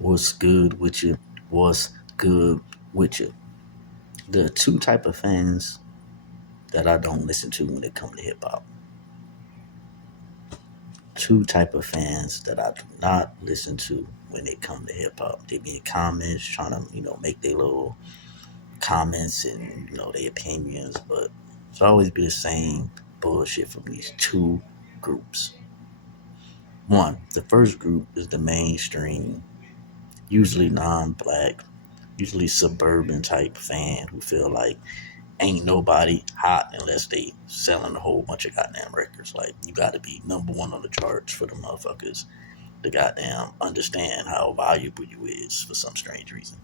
What's good with you? What's good with you? There are two type of fans that I don't listen to when it comes to hip hop. Two type of fans that I do not listen to when it comes to hip hop. They be in comments trying to, make their little comments and, their opinions, but it's always be the same bullshit from these two groups. One, the first group is the mainstream, usually non-black, usually suburban type fan who feel like ain't nobody hot unless they selling a whole bunch of goddamn records. Like you got to be number one on the charts for the motherfuckers to goddamn understand how valuable you is for some strange reason.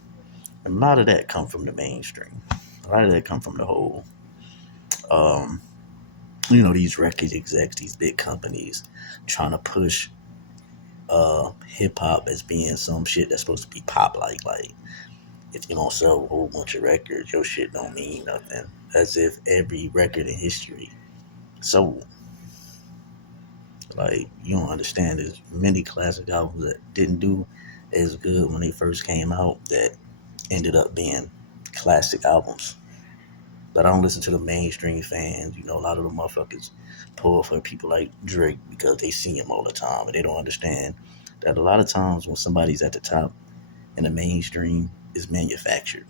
And a lot of that come from the mainstream. A lot of that come from the whole, um, these record execs, these big companies trying to push hip hop as being some shit that's supposed to be pop like if you don't sell a whole bunch of records, your shit don't mean nothing. As if every record in history sold. Like you don't understand. There's many classic albums that didn't do as good when they first came out that ended up being classic albums. But I don't listen to the mainstream fans. A lot of the motherfuckers pull for people like Drake because they see him all the time and they don't understand that a lot of times when somebody's at the top in the mainstream is manufactured.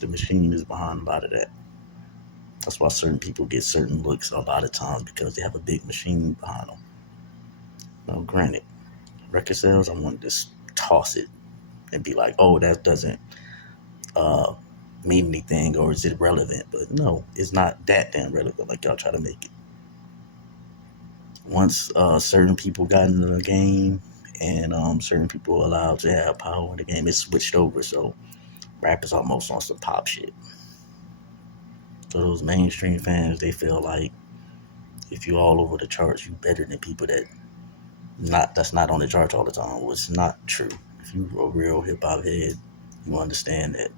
The machine is behind a lot of that. That's why certain people get certain looks a lot of times because they have a big machine behind them. Now, granted, record sales, I want to just toss it and be like, oh, that doesn't uh, mean anything or is it relevant? But no, it's not that damn relevant like y'all try to make it. Once certain people got into the game and certain people were allowed to have power in the game, it switched over. So rap is almost on some pop shit. So those mainstream fans, they feel like if you all over the charts, you better than people that's not on the charts all the time. Well, it's not true. If you a real hip hop head, you understand that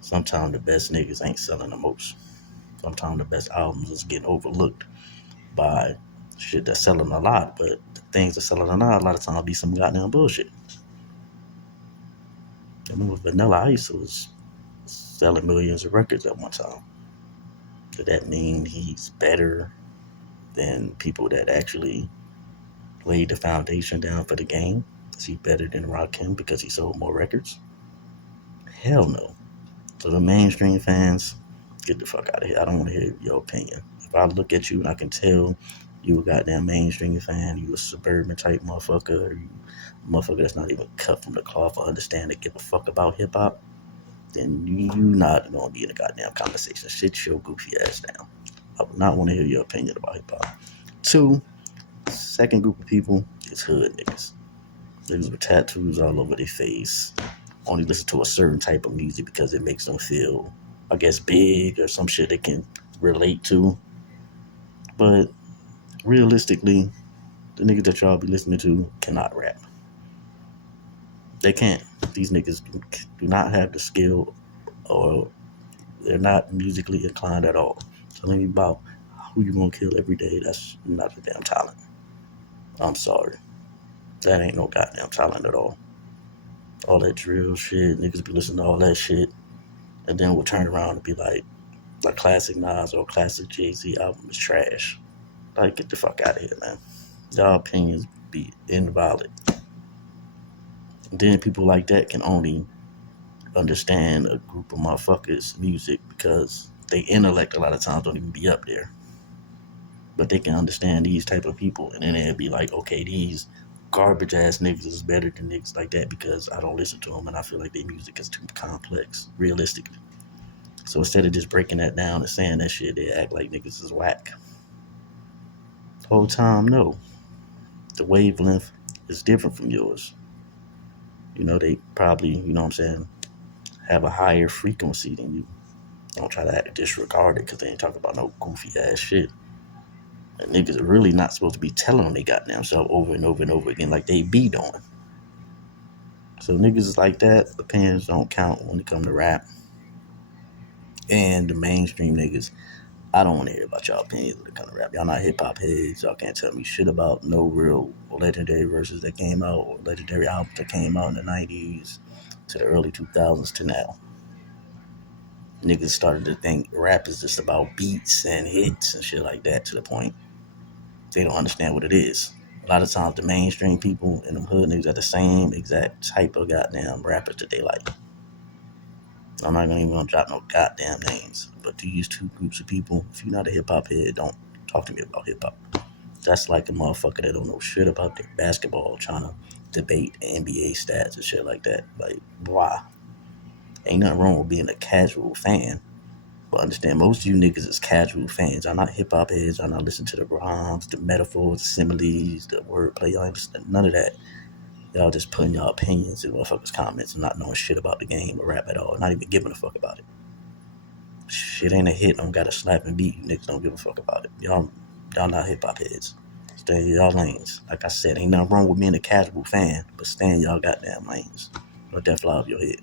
sometimes the best niggas ain't selling the most. Sometimes the best albums is getting overlooked by shit that's selling a lot, but the things that's selling a lot of times be some goddamn bullshit. I remember Vanilla Ice was selling millions of records at one time. Did that mean he's better than people that actually laid the foundation down for the game? Is he better than Rakim because he sold more records? Hell no. So the mainstream fans, get the fuck out of here. I don't want to hear your opinion. If I look at you and I can tell you a goddamn mainstream fan, you a suburban type motherfucker, or you a motherfucker that's not even cut from the cloth or understand to give a fuck about hip hop, then you not gonna be in a goddamn conversation. Sit your goofy ass down. I would not want to hear your opinion about hip hop. Two, second group of people is hood niggas. Niggas with tattoos all over their face. Only listen to a certain type of music because it makes them feel, I guess, big or some shit they can relate to. But realistically, the niggas that y'all be listening to cannot rap. They can't. These niggas do not have the skill or they're not musically inclined at all. Telling you about who you gonna kill every day, that's not a damn talent. I'm sorry. That ain't no goddamn talent at all. All that drill shit, niggas be listening to all that shit, and then we'll turn around and be like classic Nas or classic Jay Z album is trash. Like, get the fuck out of here, man. Y'all opinions be invalid. And then people like that can only understand a group of motherfuckers' music because they intellect a lot of times don't even be up there. But they can understand these type of people, and then they'll be like, okay, these garbage ass niggas is better than niggas like that because I don't listen to them and I feel like their music is too complex, realistically. So instead of just breaking that down and saying that shit, they act like niggas is whack. The whole time, no. The wavelength is different from yours. They probably, what I'm saying, have a higher frequency than you. Don't try to disregard it because they ain't talking about no goofy ass shit. And niggas are really not supposed to be telling them they got damn self over and over and over again like they be doing. So niggas is like that. Opinions don't count when it come to rap. And the mainstream niggas, I don't want to hear about y'all opinions when it comes to rap. Y'all not hip hop heads. Y'all can't tell me shit about no real legendary verses that came out or legendary albums that came out in the 90s to the early 2000s to now. Niggas started to think rap is just about beats and hits and shit like that to the point they don't understand what it is. A lot of times the mainstream people and them hood niggas are the same exact type of goddamn rappers that they like. I'm not even gonna drop no goddamn names. But these two groups of people, if you're not a hip hop head, don't talk to me about hip hop. That's like a motherfucker that don't know shit about their basketball trying to debate NBA stats and shit like that. Like, why? Ain't nothing wrong with being a casual fan. But understand, most of you niggas is casual fans. Y'all not hip hop heads. Y'all not listen to the rhymes, the metaphors, the similes, the wordplay. Y'all understand none of that. Y'all just putting y'all opinions in motherfuckers' comments and not knowing shit about the game or rap at all. Not even giving a fuck about it. Shit ain't a hit. Don't got a slapping beat. You niggas don't give a fuck about it. Y'all not hip hop heads. Stay in y'all lanes. Like I said, ain't nothing wrong with being a casual fan, but stay in y'all goddamn lanes. Let that fly off your head.